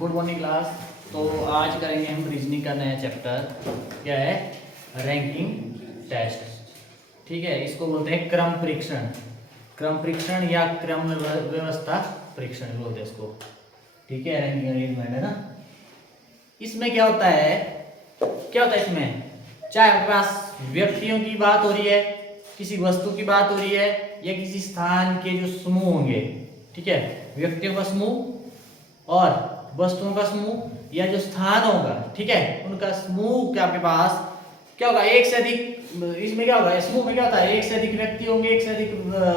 Good morning class. तो आज करेंगे हम रीजनिंग का नया चैप्टर, क्या है, रैंकिंग टेस्ट। ठीक है, इसको बोलते हैं क्रम परीक्षण। क्रम परीक्षण या क्रम व्यवस्था परीक्षण बोलते हैं इसको। ठीक है, रैंकिंग अरेंजमेंट है ना। इसमें क्या होता है, इसमें चाहे आपके पास व्यक्तियों की बात हो रही है, किसी वस्तु की बात हो रही है, या किसी स्थान के जो समूह होंगे, ठीक है, व्यक्तियों का समूह और वस्तुओं का समूह या जो स्थान होगा, ठीक है, उनका समूह क्या आपके पास क्या होगा, एक से अधिक। इसमें क्या होगा, समूह में क्या होता है, एक से अधिक व्यक्ति होंगे, एक से अधिक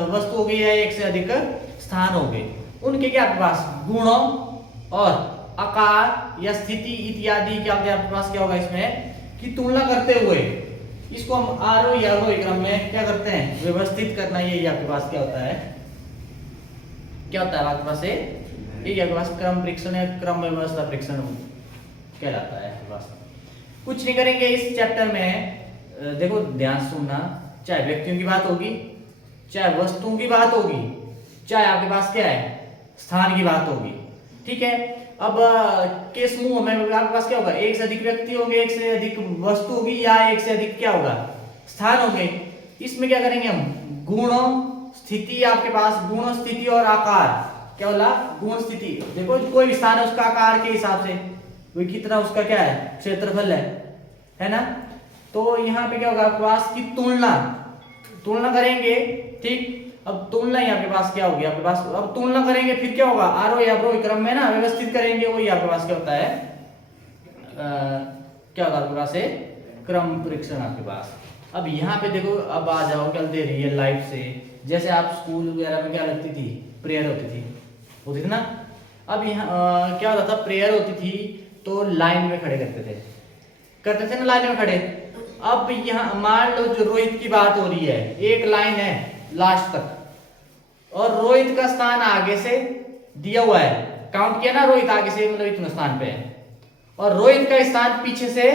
वस्तु होगी या एक से अधिक स्थान होंगे। उनके क्या आपके पास गुणों और आकार या स्थिति इत्यादि क्या आपके पास क्या होगा इसमें की तुलना करते हुए इसको हम आरोही या अवरोही क्रम में क्या करते हैं, व्यवस्थित करना। ये आपके पास क्या होता है, आपके पास ये आपके पास क्रम परीक्षण या क्रम व्यवस्था परीक्षण कहलाता है। आपके पास कुछ नहीं करेंगे इस चैप्टर में। देखो ध्यान सुनना, चाहे व्यक्तियों की बात होगी, चाहे वस्तुओं की बात होगी, चाहे आपके पास क्या है, स्थान की बात होगी। ठीक है, अब के समूह में आपके पास क्या होगा, एक से अधिक व्यक्ति होंगे, एक से अधिक वस्तु होगी, या एक से अधिक क्या होगा, स्थान होंगे। इसमें क्या करेंगे हम, गुणों स्थिति, आपके पास गुण स्थिति और आकार, क्या बोला, गुण स्थिति। देखो कोई भी स्थान है उसका आकार के हिसाब से वो कितना उसका क्या है, क्षेत्रफल है ना। तो यहाँ पे क्या होगा, आपके पास की तुलना करेंगे। ठीक, अब तुलना ही आपके पास क्या होगी, आपके पास अब तुलना करेंगे, फिर क्या होगा, आरोही अवरोही क्रम में ना व्यवस्थित करेंगे। वही आपके पास क्या होता है, क्या होगा आपके पास है क्रम परीक्षण आपके पास। अब यहाँ पे देखो, अब आ जाओ चलते रियल लाइफ से। जैसे आप स्कूल वगैरह में क्या लगती थी, प्रेयर होती थी ना। अब यहाँ क्या होता था, प्रेयर होती थी तो लाइन में खड़े करते थे ना, लाइन में खड़े। अब यहाँ मान लो जो रोहित की बात हो रही है, एक लाइन है लास्ट तक और रोहित का स्थान आगे से दिया हुआ है, काउंट किया ना, रोहित आगे से मतलब इतने स्थान पे है, और रोहित का स्थान पीछे से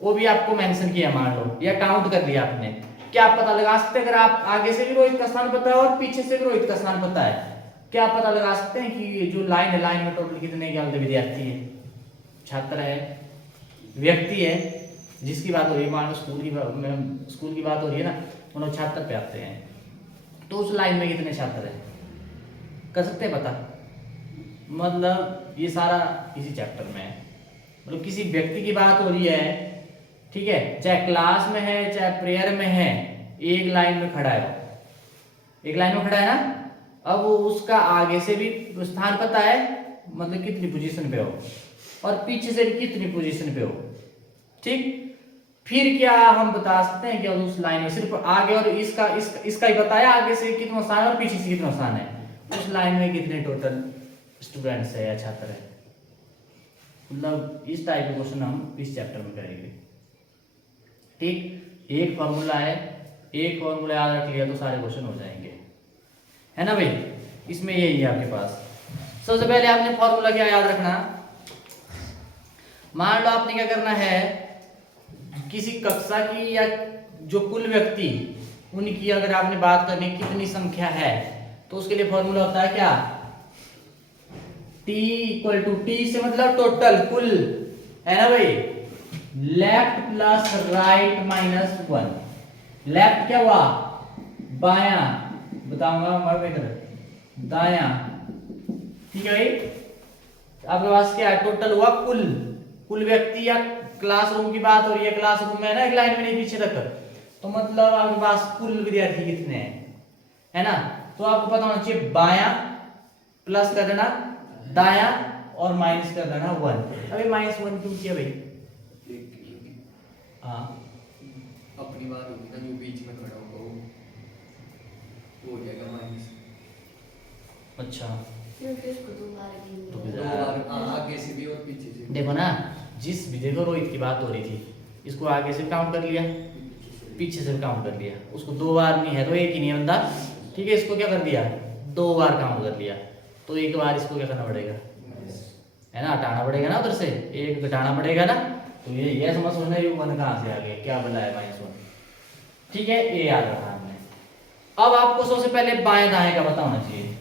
वो भी आपको मेंशन किया मान लो, या काउंट कर लिया आपने। क्या आप पता लगा सकते हैं, अगर आप आगे से भी रोहित का स्थान पता है और पीछे से भी रोहित का स्थान पता है, क्या आप पता लगा सकते हैं कि जो लाइन है, लाइन में टोटल कितने क्या विद्यार्थी है, छात्र है, व्यक्ति है, जिसकी बात हो रही है, मान लो स्कूल की बात हो रही है ना, उन्होंने छात्र पे आते हैं, तो उस लाइन में कितने छात्र हैं, कर सकते हैं पता। मतलब ये सारा इसी चैप्टर में है। मतलब किसी व्यक्ति की बात हो रही है, ठीक है, चाहे क्लास में है चाहे प्रेयर में है, एक लाइन में खड़ा है ना। अब उसका आगे से भी स्थान पता है, मतलब कितनी पोजीशन पे हो, और पीछे से भी कितनी पोजीशन पे हो। ठीक, फिर क्या हम बता सकते हैं कि उस लाइन में सिर्फ आगे और इसका ही पता है, आगे से कितना स्थान है और पीछे से कितना स्थान है, उस लाइन में कितने टोटल स्टूडेंट्स है या छात्र है। मतलब इस टाइप के क्वेश्चन हम इस चैप्टर में करेंगे। ठीक, एक फॉर्मूला याद रख लिया तो सारे क्वेश्चन हो जाएंगे, है ना भाई। इसमें यही है आपके पास। सबसे पहले आपने फॉर्मूला क्या याद रखना, मान लो आपने क्या करना है, किसी कक्षा की या जो कुल व्यक्ति उनकी अगर आपने बात करनी कितनी संख्या है, तो उसके लिए फॉर्मूला होता है क्या, T इक्वल टू, T से मतलब टोटल कुल, है ना भाई, left plus right minus 1। Left क्या हुआ, बायां, बताऊंगा इधर दायां। ठीक है भाई, आपके पास क्या है, टोटल हुआ कुल व्यक्ति, या क्लासरूम की बात हो रही है, क्लासरूम में ना एक लाइन में नहीं पीछे तक, तो मतलब आपके पास कुल विद्यार्थी कितने हैं, है ना। तो आपको पता होना चाहिए, बायां प्लस कर देना दायां और माइनस कर देना 1। अभी -1 क्यों किया भाई, हाँ अपनी बात होगी ना, जो बीच में खड़ा होगा वो हो जाएगा माइनस। अच्छा, आगे से भी और पीछे से। देखो ना, जिस भी देखो रोहित की बात हो रही थी, इसको आगे से काउंट कर लिया, पीछे से भी काउंट कर लिया, उसको 2 बार नहीं है तो एक ही नहीं बंदा, ठीक है, इसको क्या कर दिया, 2 बार काउंट कर लिया, तो एक बार इसको क्या करना पड़ेगा, है ना, हटाना पड़ेगा ना, उधर से एक घटाना पड़ेगा ना। तो ये समझ सोचना, ये 1 कहाँ से आ गया, क्या बोला है -1। ठीक है, ये याद रखा हमने। अब आपको सबसे पहले बाएं दाएं का पता होना चाहिए।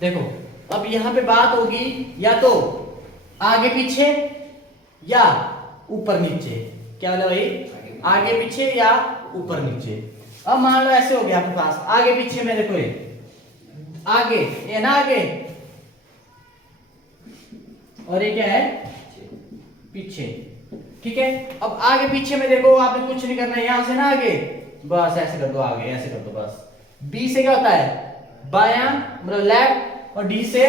देखो अब यहाँ पे बात होगी या तो आगे पीछे या ऊपर नीचे। क्या बोला भाई? आगे पीछे या ऊपर नीचे। अब मान लो ऐसे हो गया आपके पास आगे पीछे में, देखो ये आगे, ये ना आगे, और ये क्या है? पीछे। ठीक है, अब आगे पीछे में देखो आपने कुछ नहीं करना है, यहां से ना आगे, बस ऐसे कर दो, आगे ऐसे कर दो बस। बी से क्या होता है? बायां, मतलब लेफ्ट, और डी से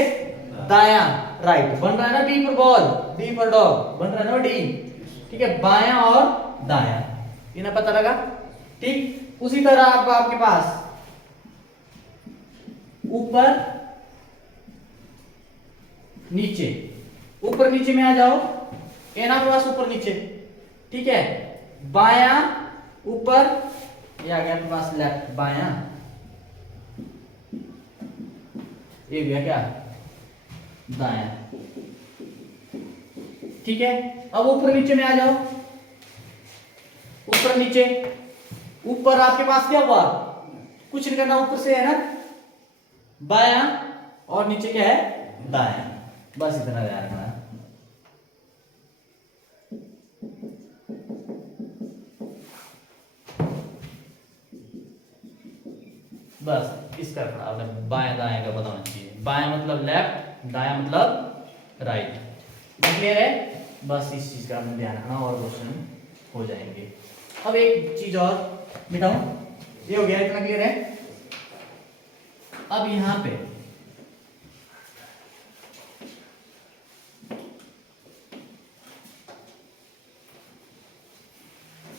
दायां, राइट। बन रहा है ना D for ball, D for dog, बन रहा है ना डी। ठीक है, बायां और दायां, ये ना पता लगा? ठीक, उसी तरह आपके पास ऊपर नीचे, ऊपर नीचे में आ जाओ, ये ना पास ऊपर नीचे। ठीक है, बायां ऊपर, ये आ गया आपके पास लेफ्ट, बायां, ये गया क्या? दायां। ठीक है, अब ऊपर नीचे में आ जाओ, ऊपर नीचे। ऊपर आपके पास क्या हुआ? कुछ नहीं करना, ऊपर से है ना बायां, और नीचे क्या है? दायां। बस इतना ध्यान रखना। बस इसका आपने बायां दायां का बताना चाहिए। बायां मतलब लेफ्ट, दायां मतलब राइट। क्लियर है? बस इस चीज का आपने ध्यान रखना और क्वेश्चन हो जाएंगे। अब एक चीज और मिटाऊं, ये हो गया, इतना क्लियर है? अब यहां पे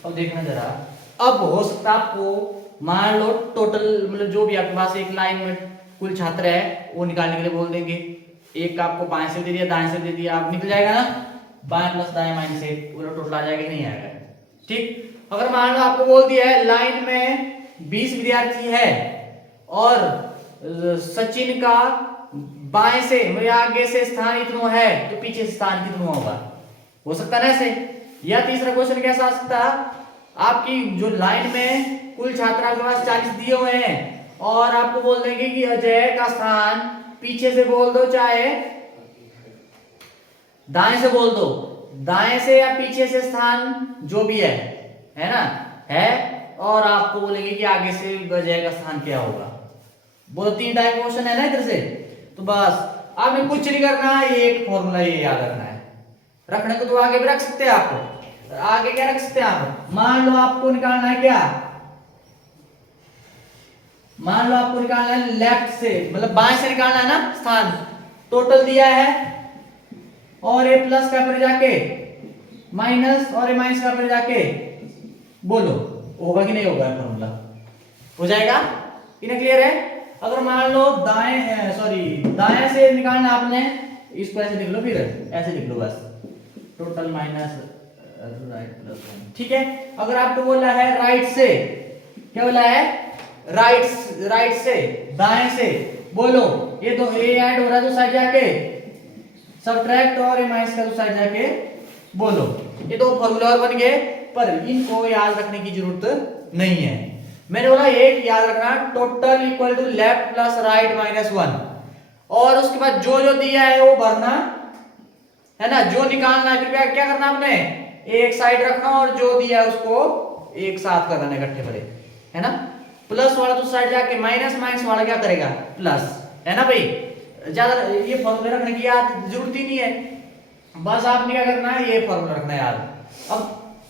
अब देखना जरा, अब हो सकता है आपको मान लो टोटल, मतलब जो भी आपके पास एक लाइन में कुल छात्र है वो निकालने के लिए बोल देंगे। एक आपको बाएं से दे दिया, दाएं से दे दिया, आप निकल जाएगा ना, बाएं प्लस दाएं माइनस से पूरा टोटल आ जाएगा, नहीं आएगा। ठीक, अगर मान लो आपको बोल दिया है लाइन में 20 विद्यार्थी है और सचिन का बाएं से मतलब आगे से स्थान इतना है, तो पीछे से स्थान कितना होगा? हो सकता है ना ऐसे। या तीसरा क्वेश्चन कैसा आ सकता है? आपकी जो लाइन में कुल छात्रा के पास 40 दिए हुए हैं और आपको बोल देंगे कि अजय का स्थान पीछे से बोल दो, चाहे दाएं से बोल दो, दाएं से या पीछे से स्थान जो भी है ना, है, और आपको बोलेंगे कि आगे से अजय का स्थान क्या होगा। वो 3 टाइप क्वेश्चन है ना इधर से। तो बस आपने कुछ नहीं करना, ये एक फॉर्मूला ये याद रखना है। रखने को तो आगे भी रख सकते हैं आप, आगे क्या रख सकते हैं आप? मान लो आपको निकालना है क्या? मान लो आपको निकालना है लेफ्ट से, मतलब बाएं से निकालना है ना स्थान। टोटल दिया है और ए प्लस का पर जाके माइनस और ए माइनस का पर जाके बोलो, होगा कि नहीं होगा? फॉर्मूला हो जाएगा। इन्हें क्लियर है? अगर मान लो दाएं से निकालना आपने, इसको ऐसे लिख लो, फिर ऐसे लिख लो बस, टोटल माइनस राइट प्लस 1। ठीक है, अगर आपको बोला है राइट से, क्या बोला है? राइट से, दाएं से बोलो, ये दो ए ऐड हो रहा है तो साइड जाके सबट्रैक्ट और ए माइनस का तो साइड जाके बोलो। ये दो फॉर्मूला और बन गए, पर इनको याद रखने की जरूरत नहीं है। मैंने बोला एक याद रखना, total equal to left plus right minus 1, और उसके बाद जो जो दिया है वो भरना है ना, जो निकालना है कृपया क्या करना आपने, एक साइड रखना और जो दिया है उसको एक साथ कर देना इकट्ठे भरे, है ना। प्लस वाला तो साइड जाके माइनस, माइनस वाला क्या करेगा? प्लस, है ना भाई। ज्यादा ये फॉर्मूला रखने की याद जरूरत ही नहीं है, बस आपने क्या करना है, ये फॉर्मूला रखना है याद। अब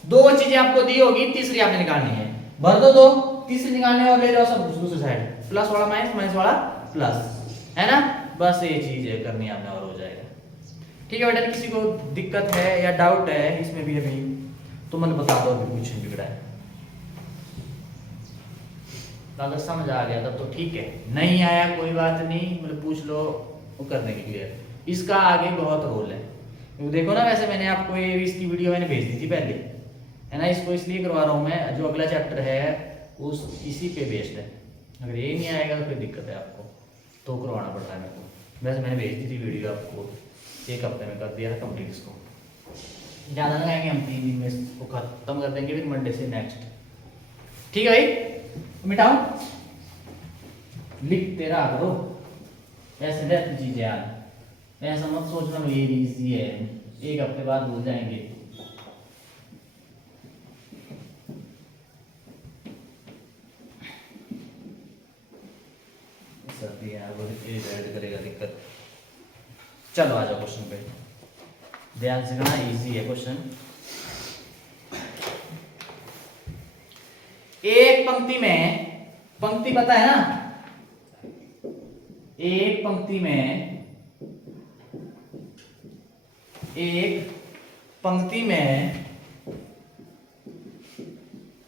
2 चीजें आपको दी होगी, तीसरी आपने निकालनी है, भर दो 2, तीसरी निकालने और ले जाओ सब दूसरी साइड, प्लस वाला माइनस, माइनस वाला प्लस, है ना। बस ये चीज है करनी आपने और हो जाएगा। ठीक है बेटा, किसी को दिक्कत है या डाउट है इसमें भी अभी तो मैंने बता दो, अभी कुछ नहीं बिगड़ा है। अगर समझ आ गया तब तो ठीक है, नहीं आया कोई बात नहीं, मतलब पूछ लो वो करने के लिए। इसका आगे बहुत रोल है, देखो ना, वैसे मैंने आपको ये इसकी वीडियो मैंने भेज दी थी पहले, है ना। इसको इसलिए करवा रहा हूँ मैं, जो अगला चैप्टर है उस इसी पे बेस्ड है। अगर ये नहीं आएगा तो फिर दिक्कत है आपको, तो करवाना पड़ रहा है मेरे को। वैसे मैंने भेज दी थी वीडियो आपको, 1 हफ्ते में कर दिया था कंप्लीट इसको, ज़्यादा लगाएंगे हम 3 दिन में इसको खत्म कर देंगे, फिर मंडे से नेक्स्ट। ठीक है भाई, मिटाओ, लिखते रहा करो। ऐसे रहती चीजें यार, ऐसा मत सोचना ये इजी है, एक हफ्ते बाद भूल जाएंगे। सर्दी है अब ये ऐड करेगा दिक्कत। चलो आ जाओ क्वेश्चन पे, ध्यान से करना, इजी है क्वेश्चन। एक पंक्ति में, पंक्ति पता है ना, एक पंक्ति में, एक पंक्ति में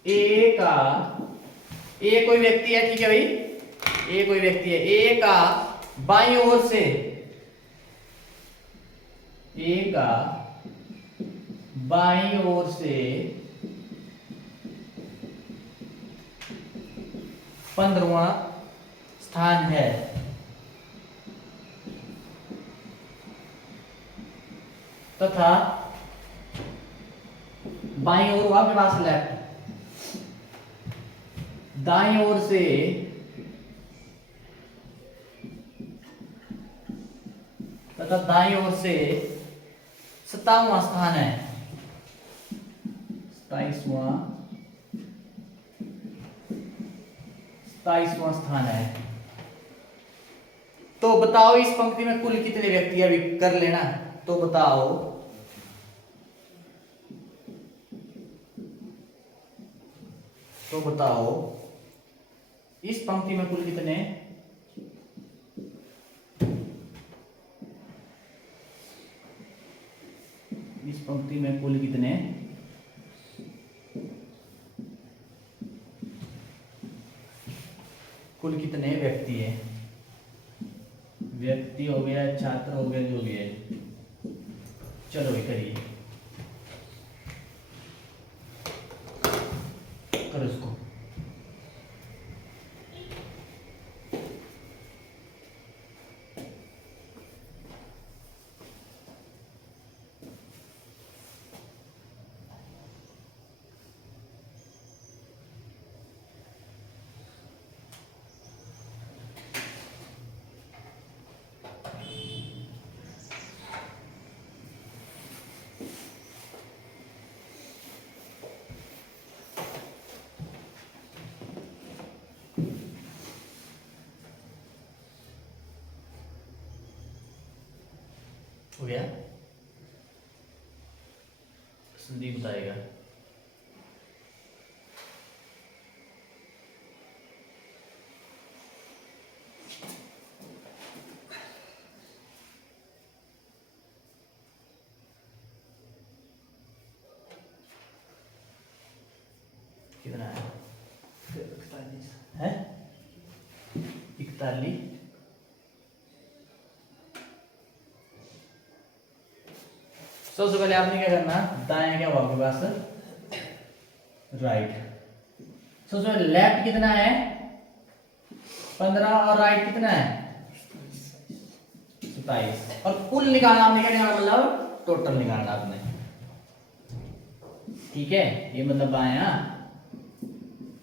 ए का, ए कोई व्यक्ति है, ठीक है भाई, ए कोई व्यक्ति है, ए का बाईं ओर से, ए का बाईं ओर से 15वां स्थान है, तथा बाईं ओर आपके पास लेफ्ट, दाईं ओर से तथा दाईं ओर से 57वां स्थान है, 27वां स्थान है। तो बताओ इस पंक्ति में कुल कितने व्यक्ति, अभी कर लेना, तो बताओ इस पंक्ति में कुल कितने, इस पंक्ति में कुल कितने व्यक्ति है, व्यक्ति हो गया, छात्र हो गया, जो भी है। चलो ये करिए, करो इसको। हो गया, संदीप बताएगा। कितना है? 41 है, 41। सबसे पहले आपने क्या करना, दाएं क्या होगा आपके पास, राइट। सबसे पहले लेफ्ट कितना है 15 और राइट कितना है 27, और कुल निकालना, आपने क्या निकालना, मतलब टोटल निकालना आपने, ठीक है। ये मतलब बायां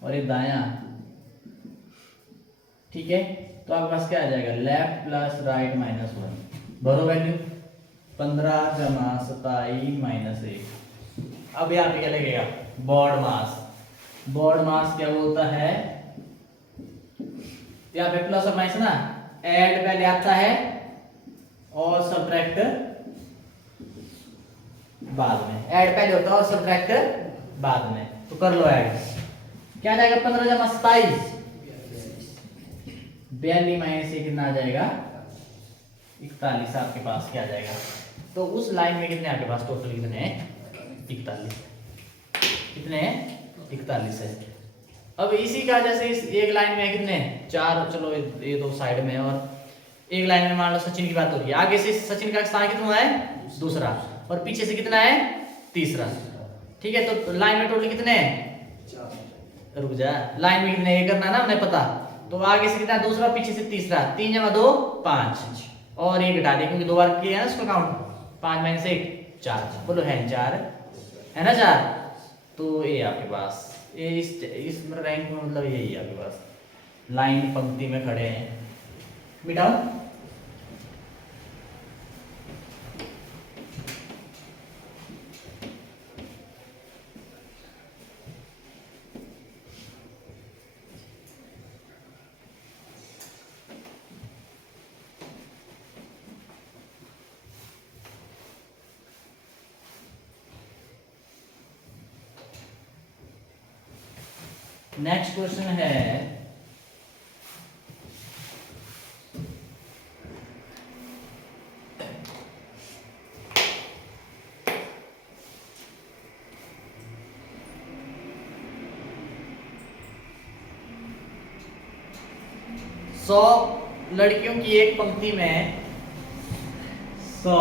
और ये दायां, ठीक है। तो आपके पास क्या आ जाएगा, लेफ्ट प्लस राइट माइनस 1, भरो वैल्यू 15 जमा 27 माइनस 1। अब यहाँ पे क्या लगेगा, बॉड मास। बॉड मास क्या बोलता है, यहाँ पे प्लस और माइनस ना, ऐड पहले आता है और सब्ट्रैक्ट बाद में, ऐड पहले होता है और सब्ट्रैक्ट बाद में। तो कर लो ऐड, क्या आ जाएगा 15 जमा 27, 42 माइनस 1 कितना आ जाएगा 41। आपके पास क्या आ जाएगा, तो उस लाइन में कितने आपके पास टोटल कितने हैं 41, कितने हैं 41 है। अब इसी का जैसे इस एक लाइन में कितने 4, चलो ये दो साइड में, और एक लाइन में मान लो सचिन की बात हो रही है, आगे से सचिन का स्थान कितना है दूसरा, और पीछे से कितना है तीसरा, ठीक है। तो लाइन में टोटल कितने हैं, रुक जा, लाइन में कितने ये करना ना हमें पता, तो आगे से कितना दूसरा, पीछे से तीसरा, 3 जमा 2 5, और ये घटा दे क्योंकि 2 बार किया है ना इसका काउंट, 5 माइनस 1 4, बोलो है 4 है ना 4। तो ये आपके पास ये इस रैंक में मतलब यही है आपके पास, लाइन पंक्ति में खड़े हैं, मिटाओ नेक्स्ट क्वेश्चन है, सौ लड़कियों की एक पंक्ति में 100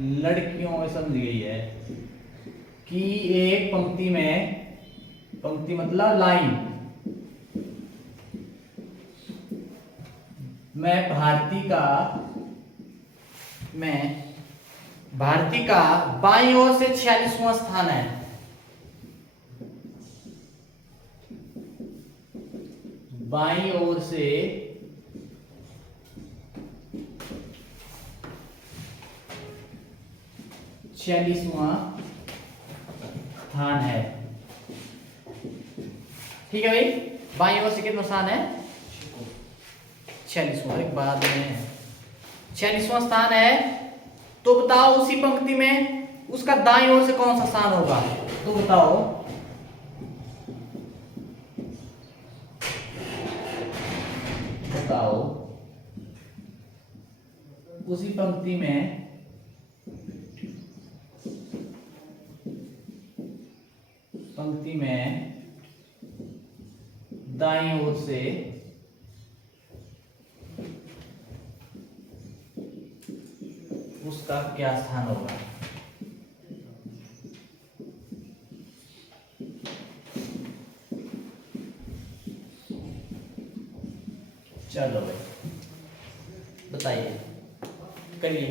लड़कियों समझ गई है कि एक पंक्ति में, पंक्ति मतलब लाइन में भारती का बाईं ओर से 46वां स्थान है। बाईं ओर से 46वां स्थान है। ठीक है भाई, बाईं ओर से कितना स्थान है? 46वां। एक बाद में 46वां स्थान है, तो बताओ उसी पंक्ति में उसका दाईं ओर से कौन सा स्थान होगा? तो बताओ उसी पंक्ति में दाईं ओर से उसका क्या स्थान होगा? चलो भाई बताइए, करिए।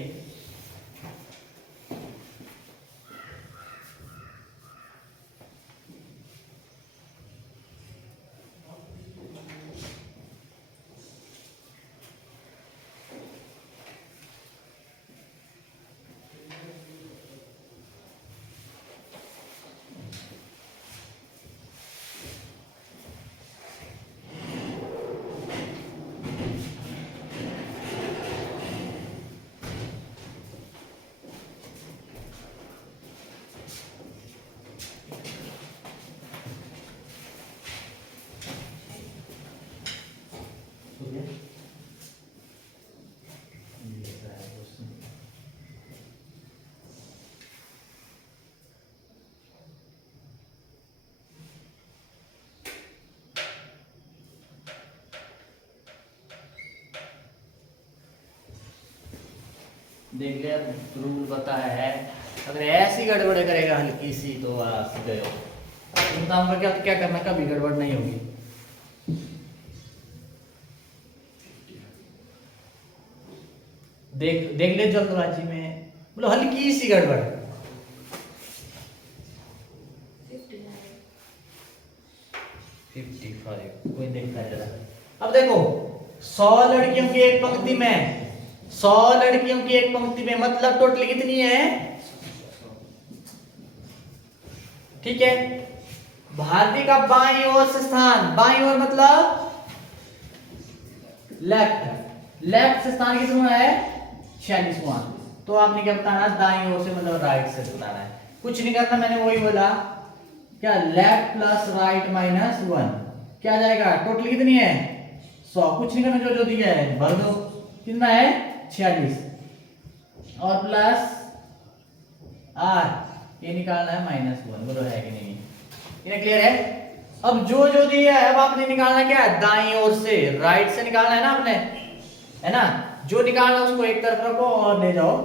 देख लिया, रूल पता है। अगर ऐसी गड़बड़ करेगा हल्की सी तो बस गए। बताऊंगा क्या करना, कभी गड़बड़ नहीं होगी। देख ले जल्दबाजी में, बोलो हल्की सी गड़बड़। 55 कोई देखता है जरा। अब देखो 100 लड़कियों की एक पंक्ति में, 100 लड़कियों की एक पंक्ति में मतलब टोटल कितनी है? ठीक है। भारती का बाईं ओर से स्थान, बाईं ओर मतलब लेफ्ट से स्थान कितना है? 46वां। तो आपने क्या बताना? दाईं ओर से मतलब राइट से बताना है। कुछ नहीं करना, मैंने वही बोला क्या, लेफ्ट प्लस राइट माइनस 1 क्या जाएगा? टोटल कितनी है? 100। कुछ नहीं करना, जो दिया है भर दो। कितना है? 46 और प्लस आर, ये निकालना है -1। बोलो है कि नहीं? ये क्लियर है? अब जो दिया है अब आपने निकालना क्या है? दाईं ओर से, राइट से निकालना है ना आपने, है ना? जो निकालना उसको एक तरफ रखो और ले जाओ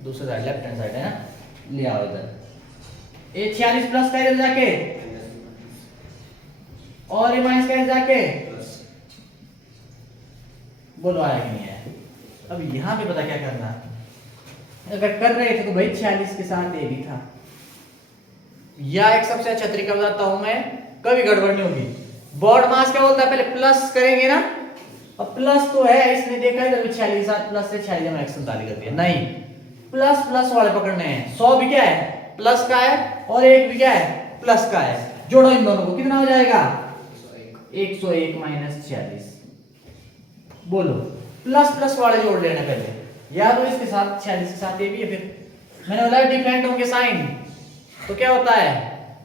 दूसरे साइड, लेफ्ट हैंड साइड, है ना? ले आओ इधर। ये 46 प्लस का इधर जाके और ये माइनस का जाके, बोलो आया कि नहीं आया? अब यहां पे पता क्या करना, अगर कर रहे थे तो भाई 46 के साथ ये भी था। या एक सबसे अच्छा तरीका बताता हूं मैं, कभी गड़बड़ नहीं होगी। बोर्ड मास क्या बोलता है? पहले प्लस करेंगे ना, अब प्लस तो है, इसने देखा है 46 के साथ प्लस से 46 में 147 करती है। नहीं, प्लस प्लस वाले पकड़ने हैं। 100 भी क्या है? प्लस का है, और 1 भी क्या है? प्लस का है। जोड़ो इन दोनों को, कितना हो जाएगा? 101 माइनस 46। बोलो, प्लस प्लस वाले जोड़ लेना पहले, या तो इसके साथ 46 के साथ ये भी है। फिर मैंने बोला डिफरेंट होंगे साइन, तो क्या होता है?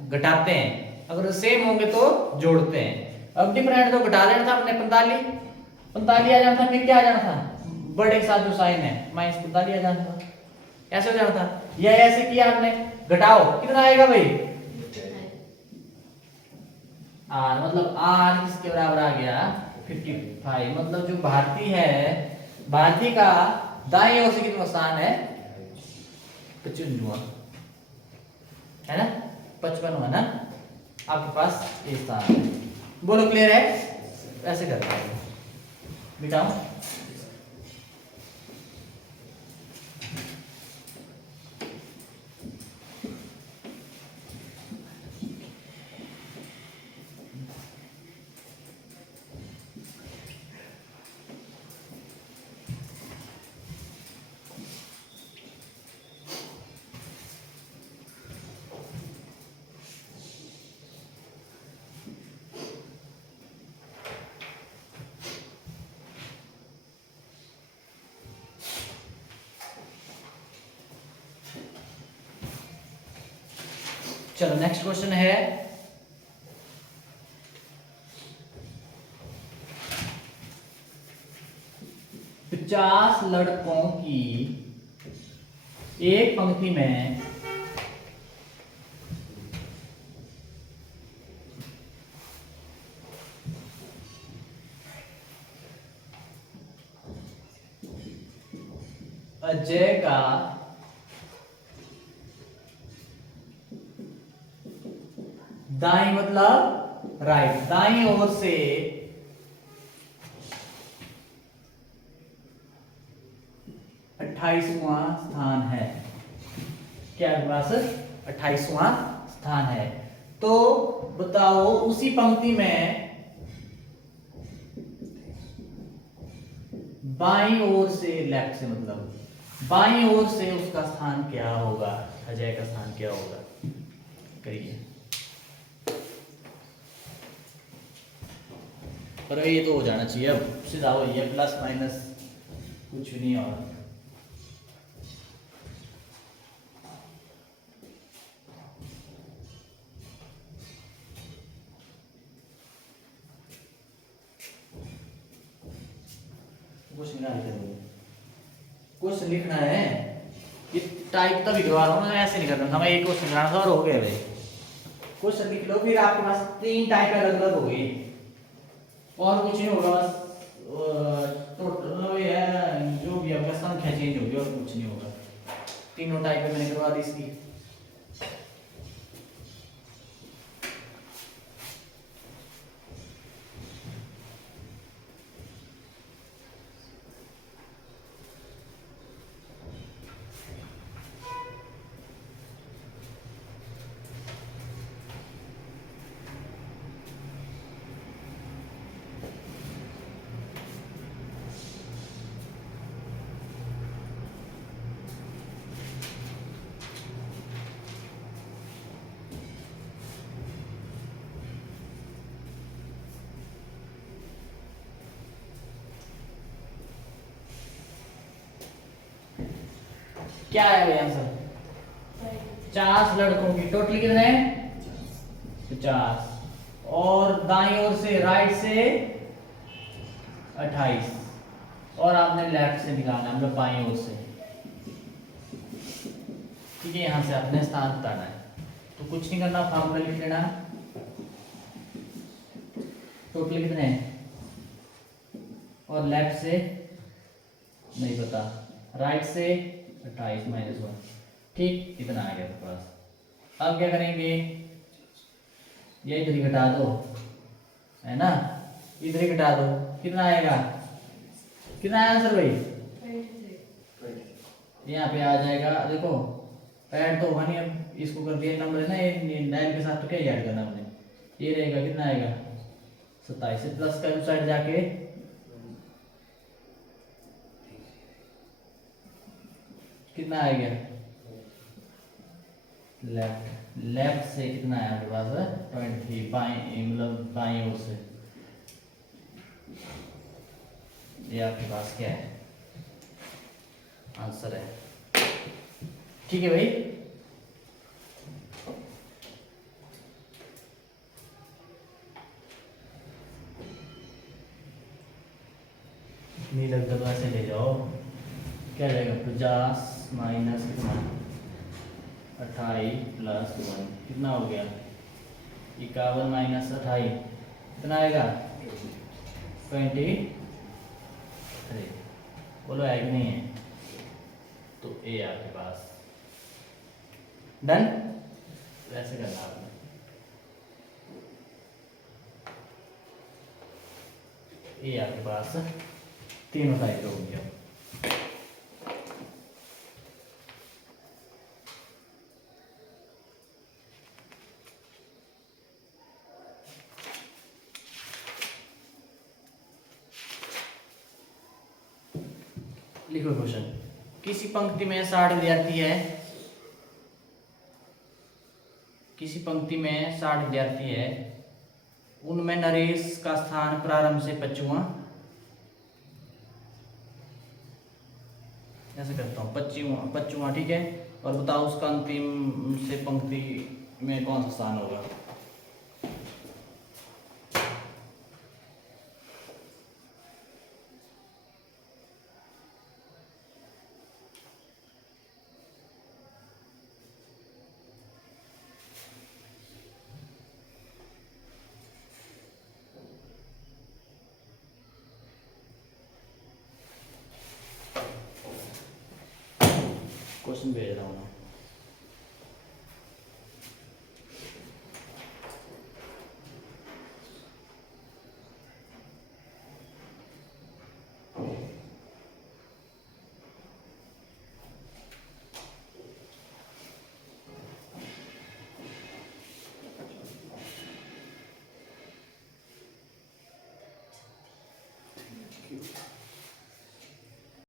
घटाते हैं, अगर सेम होंगे तो जोड़ते हैं। अब डिफरेंट तो घटा लेना था अपने 45 आ जाना था, फिर क्या आ जाना था, बड़े के साथ जो साइन है -45 आ जाना था, ऐसे हो जाना था। या ऐसे किया आपने, घटाओ कितना आएगा भाई, आर, मतलब आर किसके बराबर आ गया 55। मतलब जो भारतीय है, भारतीय का दाईं ओर से कितना स्थान है 55वां, है ना, 55वां ना आपके पास ये स्थान है। बोलो क्लियर है, ऐसे करते हैं बिठाओ। चलो नेक्स्ट क्वेश्चन है, पचास लड़कों की एक पंक्ति में अजय का दाई मतलब राइट, दाई ओर से 28वां स्थान है। क्या आपके पास 28वां स्थान है। तो बताओ उसी पंक्ति में बाईं ओर से, लेफ्ट से मतलब बाईं ओर से उसका स्थान क्या होगा, अजय का स्थान क्या होगा, करिए। पर ये तो हो जाना चाहिए, अब सीधा हो, ये प्लस माइनस कुछ भी नहीं होगा। कुछ लिखना है, ये टाइप तभी करवा रहा हूँ मैं, ऐसे नहीं करना था मैं, एक क्वेश्चन कराना था और हो गया भाई। क्वेश्चन लिख लो, फिर आपके पास 3 टाइप अलग अलग हो गई, और कुछ नहीं होगा, बस टोटल ये जो भी आपका संख्या चेंज होगी और कुछ नहीं होगा। तीनों टाइप मैंने करवा दी इसकी। क्या है भाई आंसर, 50 लड़कों की, टोटल कितने हैं 50, और दाईं ओर से, राइट से 28, और आपने लेफ्ट से निकालना है, मतलब बाईं ओर से। ठीक है, यहां से आपने स्थान बताना है, तो कुछ नहीं करना, फॉर्मूला लिख लेना। टोटल कितने हैं, और लेफ्ट से नहीं पता, राइट से 28 -1, ठीक, इतना आ गया आपके पास। अब क्या करेंगे, ये इधर ही घटा दो, है ना, इधर ही घटा दो, कितना आएगा, कितना आया आंसर भाई, यहाँ पे आ जाएगा, देखो ऐड तो होगा नहीं, अब इसको कर दिया नंबर है ना, ये 9 के साथ तो क्या ऐड करना हमने, ये रहेगा, कितना आएगा 27 से प्लस का साइड जाके कितना आएगा, लेफ्ट से कितना है आपके पास 23, बाई मतलब बाईं ओर से, ये आपके पास क्या है आंसर है। ठीक है भाई, नहीं लगता तो ऐसे ले जाओ, क्या जाएगा 50 माइनस कितना 28 प्लस 1 कितना हो गया 51 माइनस 28 कितना आएगा 23। बोलो है कि नहीं है? तो ए आपके पास डन। ऐसे करना आपने, ये आपके पास तीनों टाइप हो गया। लिखो क्वेश्चन, किसी पंक्ति में 60 विद्यार्थी है, किसी पंक्ति में 60 विद्यार्थी है, उनमें नरेश का स्थान प्रारंभ से 25वां, ऐसे करता हूँ 25वां ठीक है, और बताओ उसका अंतिम से पंक्ति में कौन सा स्थान होगा। क्वेश्चन भेज रहा हूँ मैं। Thank you.